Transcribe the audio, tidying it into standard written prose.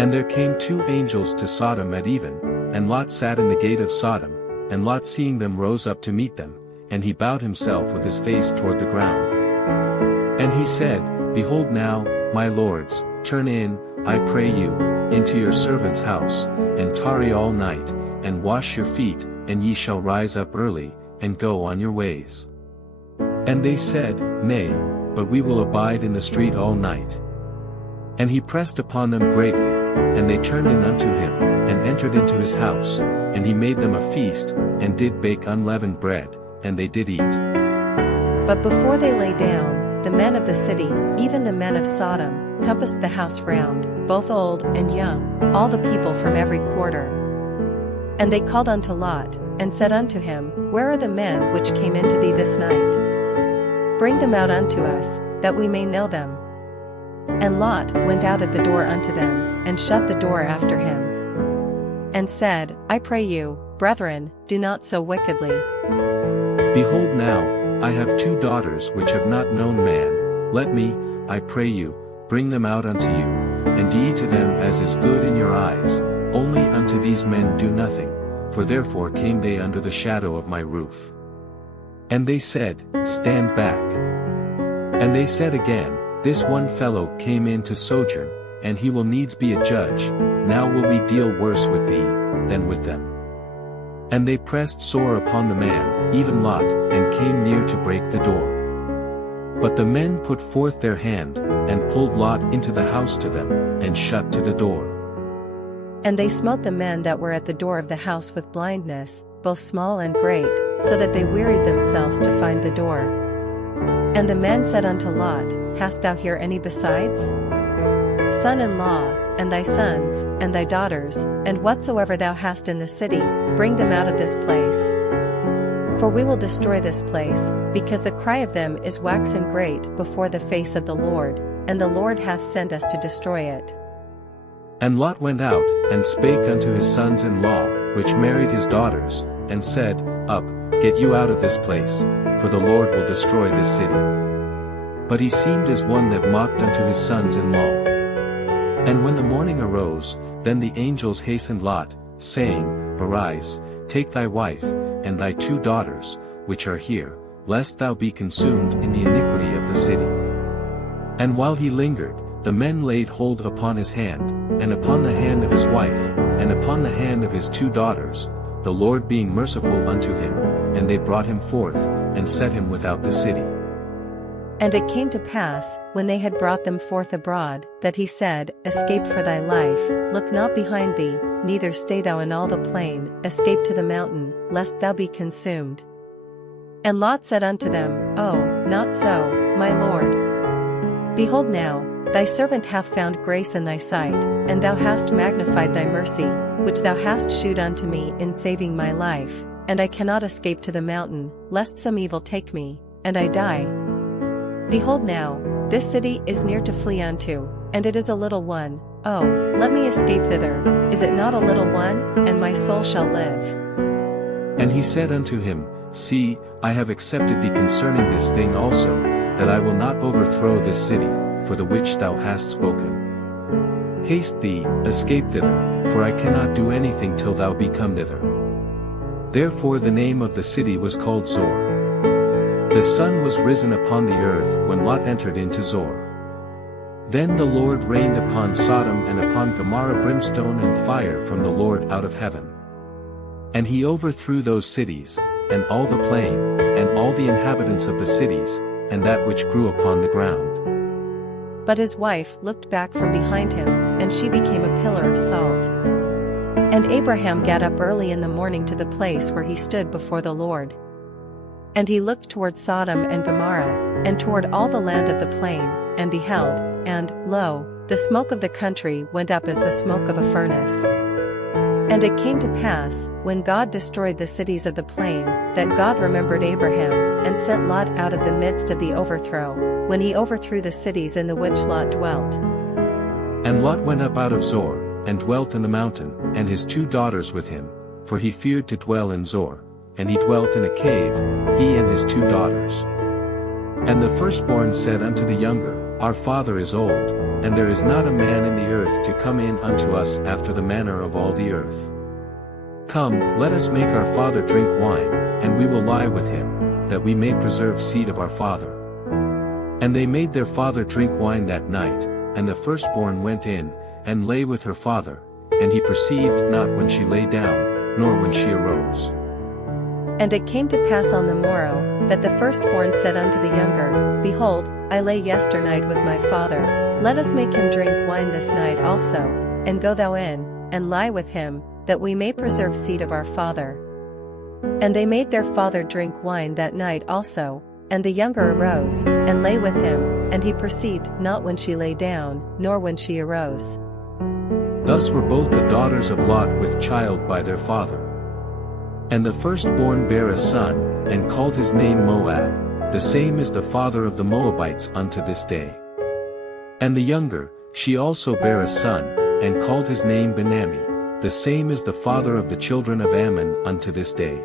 And there came 2 angels to Sodom at even, and Lot sat in the gate of Sodom, and Lot seeing them rose up to meet them, and he bowed himself with his face toward the ground. And he said, Behold now, my lords, turn in, I pray you, into your servant's house, and tarry all night, and wash your feet, and ye shall rise up early, and go on your ways. And they said, Nay, but we will abide in the street all night. And he pressed upon them greatly, and they turned in unto him, and entered into his house, and he made them a feast, and did bake unleavened bread, and they did eat. But before they lay down, the men of the city, even the men of Sodom, compassed the house round, both old and young, all the people from every quarter. And they called unto Lot, and said unto him, Where are the men which came into thee this night? Bring them out unto us, that we may know them. And Lot went out at the door unto them, and shut the door after him. And said, I pray you, brethren, do not so wickedly. Behold now, I have 2 daughters which have not known man, let me, I pray you, bring them out unto you, and ye to them as is good in your eyes, only unto these men do nothing, for therefore came they under the shadow of my roof. And they said, Stand back. And they said again, This one fellow came in to sojourn, and he will needs be a judge, now will we deal worse with thee, than with them. And they pressed sore upon the man, even Lot, and came near to break the door. But the men put forth their hand, and pulled Lot into the house to them, and shut to the door. And they smote the men that were at the door of the house with blindness, both small and great, so that they wearied themselves to find the door. And the men said unto Lot, Hast thou here any besides? Son-in-law, and thy sons, and thy daughters, and whatsoever thou hast in the city, bring them out of this place. For we will destroy this place, because the cry of them is waxen great before the face of the Lord, and the Lord hath sent us to destroy it. And Lot went out, and spake unto his sons-in-law, which married his daughters, and said, Up, get you out of this place, for the Lord will destroy this city. But he seemed as one that mocked unto his sons-in-law. And when the morning arose, then the angels hastened Lot, saying, Arise, take thy wife, and thy 2 daughters, which are here, lest thou be consumed in the iniquity of the city. And while he lingered, the men laid hold upon his hand, and upon the hand of his wife, and upon the hand of his 2 daughters, the Lord being merciful unto him, and they brought him forth, and set him without the city. And it came to pass, when they had brought them forth abroad, that he said, Escape for thy life, look not behind thee, neither stay thou in all the plain, escape to the mountain, lest thou be consumed. And Lot said unto them, Oh, not so, my lord. Behold now, thy servant hath found grace in thy sight, and thou hast magnified thy mercy, which thou hast shewed unto me in saving my life, and I cannot escape to the mountain, lest some evil take me, and I die. Behold now, this city is near to flee unto, and it is a little one, oh, let me escape thither, is it not a little one, and my soul shall live? And he said unto him, See, I have accepted thee concerning this thing also, that I will not overthrow this city, for the which thou hast spoken. Haste thee, escape thither, for I cannot do anything till thou be come thither. Therefore the name of the city was called Zor. The sun was risen upon the earth when Lot entered into Zor. Then the Lord rained upon Sodom and upon Gomorrah brimstone and fire from the Lord out of heaven. And he overthrew those cities, and all the plain, and all the inhabitants of the cities, and that which grew upon the ground. But his wife looked back from behind him, and she became a pillar of salt. And Abraham got up early in the morning to the place where he stood before the Lord. And he looked toward Sodom and Gomorrah, and toward all the land of the plain, and beheld, and, lo, the smoke of the country went up as the smoke of a furnace. And it came to pass, when God destroyed the cities of the plain, that God remembered Abraham, and sent Lot out of the midst of the overthrow, when he overthrew the cities in the which Lot dwelt. And Lot went up out of Zor, and dwelt in the mountain, and his 2 daughters with him, for he feared to dwell in Zor. And he dwelt in a cave, he and his 2 daughters. And the firstborn said unto the younger, Our father is old, and there is not a man in the earth to come in unto us after the manner of all the earth. Come, let us make our father drink wine, and we will lie with him, that we may preserve seed of our father. And they made their father drink wine that night, and the firstborn went in, and lay with her father, and he perceived not when she lay down, nor when she arose. And it came to pass on the morrow, that the firstborn said unto the younger, Behold, I lay yesternight with my father, let us make him drink wine this night also, and go thou in, and lie with him, that we may preserve seed of our father. And they made their father drink wine that night also, and the younger arose, and lay with him, and he perceived not when she lay down, nor when she arose. Thus were both the daughters of Lot with child by their father. And the firstborn bare a son, and called his name Moab, the same is the father of the Moabites unto this day. And the younger, she also bare a son, and called his name Benami, the same is the father of the children of Ammon unto this day.